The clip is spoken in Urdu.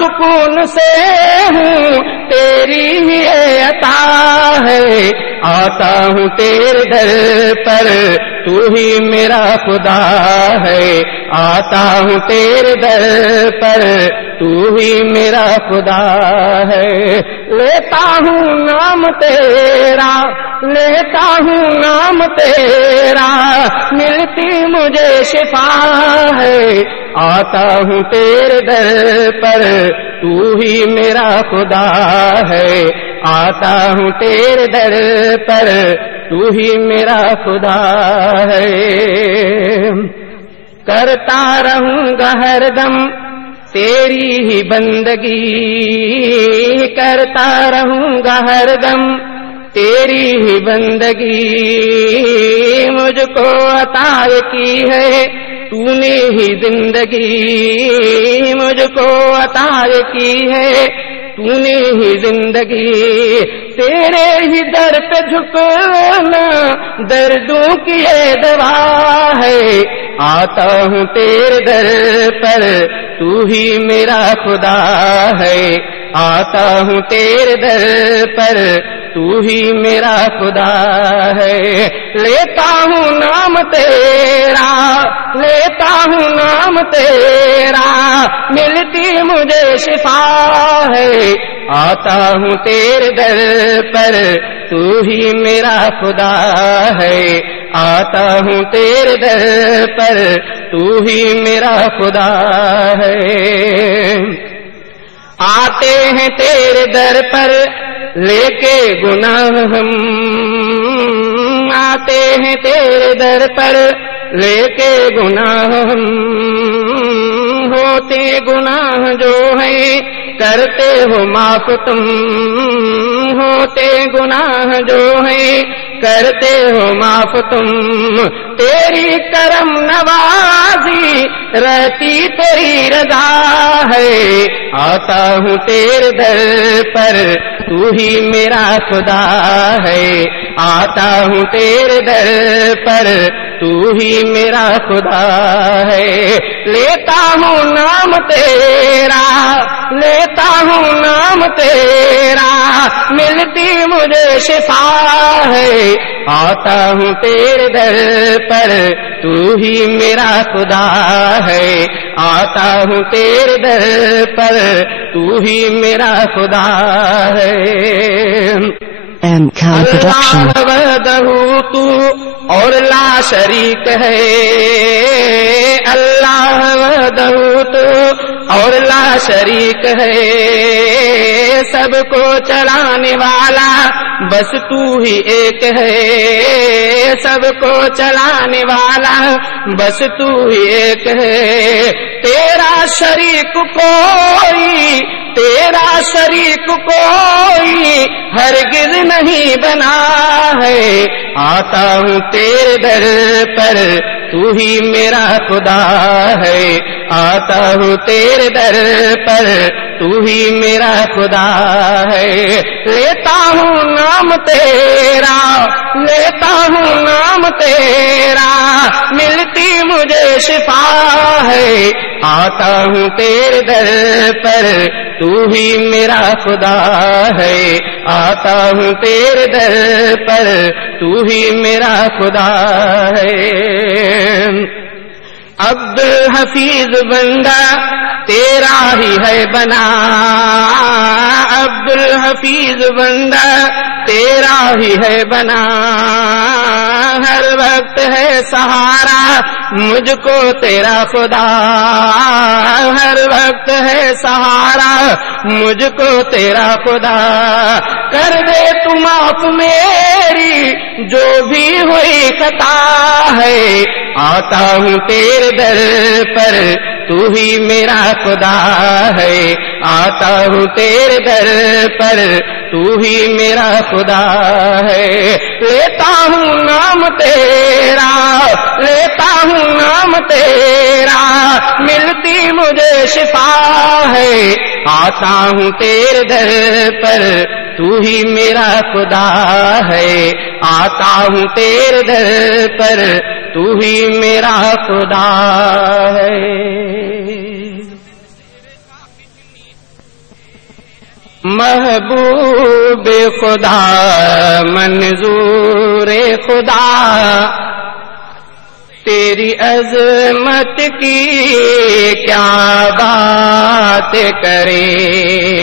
سکون سے ہوں تیری ہی عطا ہے، آتا ہوں تیرے در پر تو ہی میرا خدا ہے، آتا ہوں تیرے در پر تو ہی میرا خدا ہے، لیتا ہوں نام تیرا، لیتا ہوں نام تیرا، ملتی مجھے شفا ہے، آتا ہوں تیرے در پر تو ہی میرا خدا ہے، آتا ہوں تیرے در پر تو ہی میرا خدا ہے، کرتا رہوں گا ہر دم تیری ہی بندگی، کرتا رہوں گا ہر دم تیری ہی بندگی، مجھ کو عطا کی ہے تو نے ہی زندگی، مجھ کو عطا کی ہے تو نے ہی زندگی، تیرے ہی در پہ جھکنا دردوں کی یہ دوا ہے، آتا ہوں تیرے در پر تو ہی میرا خدا ہے، آتا ہوں تیرے در پر تو ہی میرا خدا ہے، لیتا ہوں نام تیرا، لیتا ہوں نام تیرا، ملتی مجھے شفا ہے، آتا ہوں تیرے در پر تو ہی میرا خدا ہے، آتا ہوں تیرے در پر تو ہی میرا خدا ہے، آتے ہیں تیرے در پر لے کے گناہ ہم، آتے ہیں تیرے در پر لے کے گناہ ہم، ہوتے گناہ جو ہیں کرتے ہو معاف تم، ہوتے گناہ جو ہیں کرتے ہو معاف تم، تیری کرم نوازی رہتی تیری رضا ہے، آتا ہوں تیرے در پر تو ہی میرا خدا ہے، آتا ہوں تیرے در پر تو ہی میرا خدا ہے، لیتا ہوں نام تیرا، لیتا ہوں نام تیرا، ملتی مجھے شفا ہے، آتا ہوں تیرے در پر تو ہی میرا خدا ہے، آتا ہوں تیرے در پر تو ہی میرا خدا ہے، اللہ وحدہ تو اور لا شریک ہے، اللہ وحدہ تو اور لا شریک ہے، سب کو چلانے والا بس تو ہی ایک ہے، سب کو چلانے والا بس تو ہی ایک ہے، تیرا شریک کوئی، تیرا شریک کوئی ہرگز نہیں بنا ہے، آتا ہوں تیرے در پر تو ہی میرا خدا ہے، آتا ہوں تیرے در پر تو ہی میرا خدا ہے، لیتا ہوں نام تیرا، لیتا ہوں نام تیرا، ملتی مجھے شفا ہے، آتا ہوں تیرے در پر تو ہی میرا خدا ہے، آتا ہوں تیرے در پر تو ہی میرا خدا ہے، عبد الحفیظ بندہ تیرا ہی ہے بنا، عبد الحفیظ بندہ تیرا ہی ہے بنا، ہر وقت ہے سہارا مجھ کو تیرا خدا، ہر وقت ہے سہارا مجھ کو تیرا خدا، کر دے تو معاف میری جو بھی ہوئی خطا ہے، آتا ہوں تیرے در پر تو ہی میرا خدا ہے، آتا ہوں تیرے در پر تو ہی میرا خدا ہے، لیتا ہوں نام تیرا، لیتا ہوں نام تیرا، ملتی مجھے شفا ہے، آتا ہوں تیرے در پر تو ہی میرا خدا ہے، آتا ہوں تیرے در پر تو ہی میرا خدا ہے۔ محبوب خدا منظور خدا تیری عظمت کی کیا بات کریں